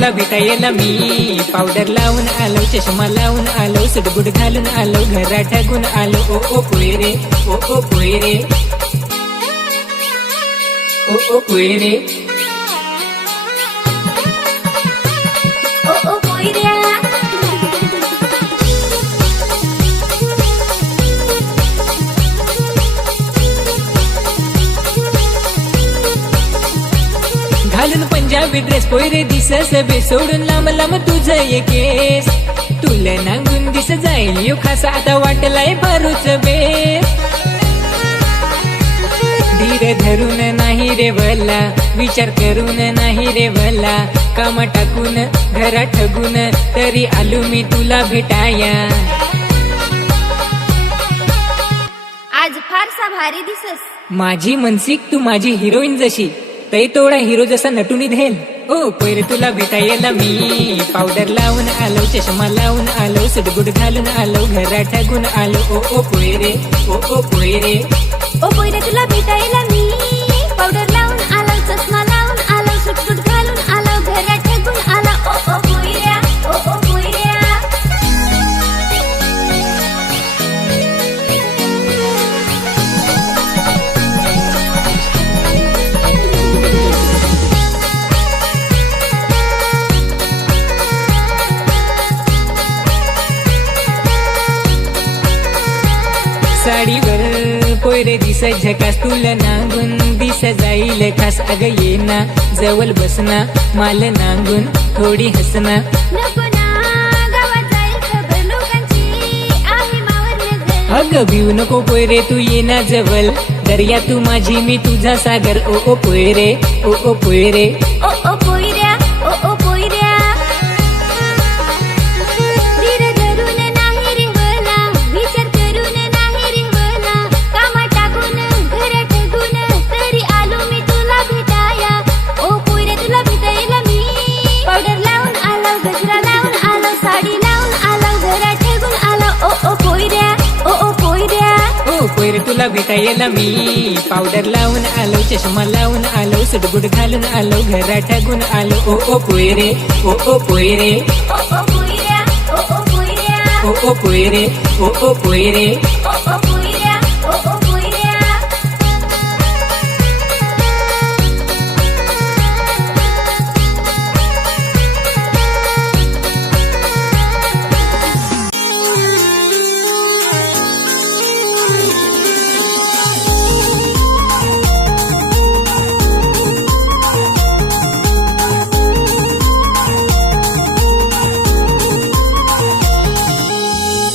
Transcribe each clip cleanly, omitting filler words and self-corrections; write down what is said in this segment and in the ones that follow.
तुला भेटायला मी पावडर लावून आलो, चष्मा लावून आलो, सुटबुट घालून आलो, घरात ठगून आलो. ओ ओ पोयरे, ओ ओ पोयरे, ओ ओ पोयरे. ओ ओ पोयऱ्या. घालून पंजाबी ड्रेस पोयरे दिसस बे, सोडून लांब लांब तुझं एक केस, तुला नांगून दिस जाईल यो खास, आता वाटलाय फारूच बेस. धीर धरून नाही रे भला, विचार करून नाही रे भला, काम टाकून घरा ठगून तरी आलो मी तुला भेटाया. आज फारसा भारी दिसस. माझी मनसिक तू माझी हिरोईन जशी, तै तोडा हिरो जसा नटून निधेल. ओ पोयरे तुला भेटायला मी पावडर लावून आलो, चष्मा लावून आलो, सुटबुट घालून आलो, घरात ठगून आलो. ओ ओ पोयरे, ओ ओ पोयरे. ओ पोयरे तुला भेटायला मी पावडर लावून आलो, चष्मा लावून आलो, सुटबुट घालून आलो, घरात ठगून आलो. ओ ओ पोयऱ्या, ओ ओ पोयऱ्या. साडीवर पोयरे दिस झकास, तुला नांगून दिस जाईल खास. अग ये ना जवळ बसना, माल नांगून थोडी हसना. नको ना गावात जाईल खबर लोकांची, आहे मावर नजर. अग भिऊ नको पोयरे तू ये ना जवळ, दर्या तू माझी मी तुझा सागर. ओ ओ पोयरे, ओ ओ पोयरे. ओ ओ पोयऱ्या, ओ ओ पोयऱ्या. धीर धरून नाही रे भला, विचार करून नाही रे भला, कामा टाकून घर ठगून तरी आलो मी तुला भेटाया. ओ पोयऱ्या तुला भेटायला मी पावडर लावून आलो, गजरा लावून आलो, साडी लावून आलो, घरात ठगून आलो. ओ ओ पोयऱ्या, ओ ओ पोयऱ्या. ओ पोयरे तुला भेटायला मी पावडर लावून आलो, चष्मा लावून आलो, सुटबुट घालून आलो, घरात ठगून आलो. ओ ओ पोयरे, ओ ओ पोयरे. ओ ओ पोयऱ्या, ओ ओ पोयऱ्या. ओ ओ पोयरे, ओ ओ पोयरे. ओ ओ पोयऱ्या, ओ ओ पोयऱ्या.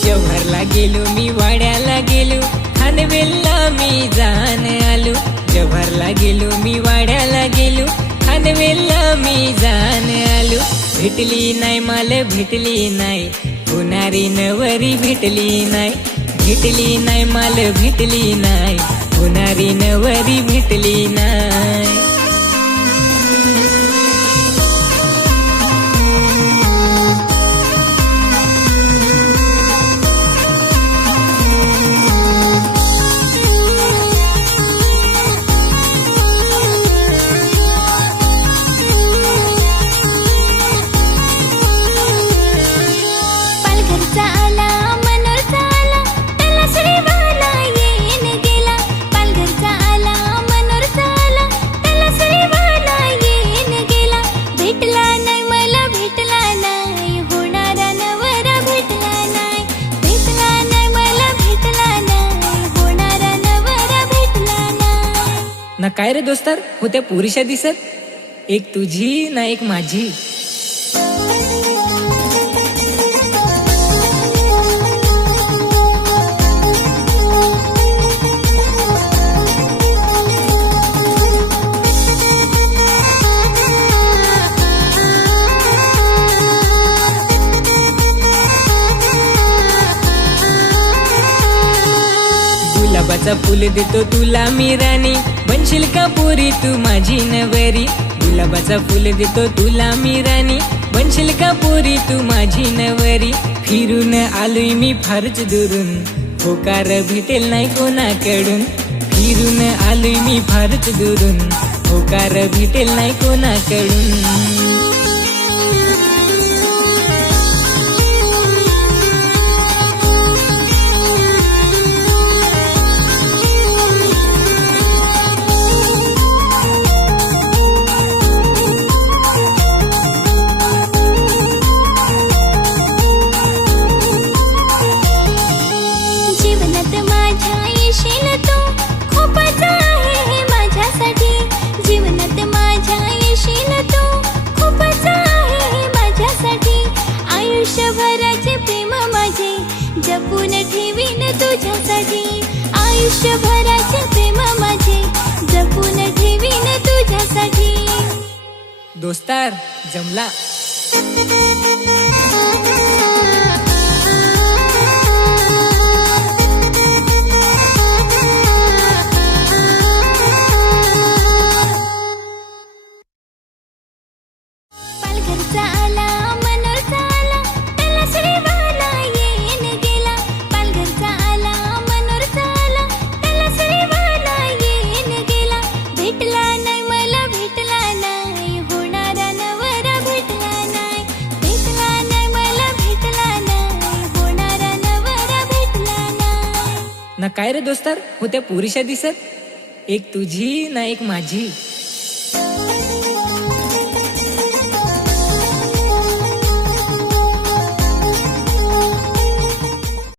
जव्हारला गेलो मी, वाड्याला गेलो, खानवेलला मी जाण आलो. जव्हारला गेलो मी, वाड्याला गेलो, खानवेलला मी जाण आलो. भेटली नाही माल भेटली नाही, होणारी नवरी भेटली नाही. भेटली नाही माल भेटली नाही, होणारी नवरी भेटली नाही. पालघरचा आला, मनोरचा आला, त्याला श्रीवाला येईन गेला. पालघरचा आला, मनोरचा आला, त्याला श्रीवाला येईन गेला. भेटला नाही मला भेटला नाही, होणारा नवरा भेटला नाही. भेटला नाही मला भेटला नाही, होणारा नवरा भेटला नाही. ना काय रे दोस्तार होत्या पुरुषा दिसत, एक तुझी ना एक माझी. गुलाबाचा फुल देतो तुला मी राणी, बनशील का पोरी तू माझी नवरी. गुलाबाचा फुल देतो तुला मी राणी, बनशील का पोरी तू माझी नवरी. फिरून आलोय मी फारच दुरून, होकार भेटेल नाही कोणाकडून. फिरून आलोय मी फारच दुरून, होकार भेटेल नाही कोणाकडून. जपून ठेवीन तुझ्यासाठी आयुष्यभराचे प्रेम माझे जपून ठेवीन तुझ्यासाठी दोस्तार जमला. पालघरचा आला मनोरचा आला त्याला श्रीवाला येईन गेला पालघरचा आला मनोरचा आला त्याला श्रीवाला येईन गेला भेटला नाही मला भेटला नाही होणारा नवरा भेटला नाही भेटला नाही मला भेटला नाही होणारा नवरा भेटला नाही. ना काय रे दोस्तार होत्या पुरुषा दिसत, एक तुझी ना एक माझी.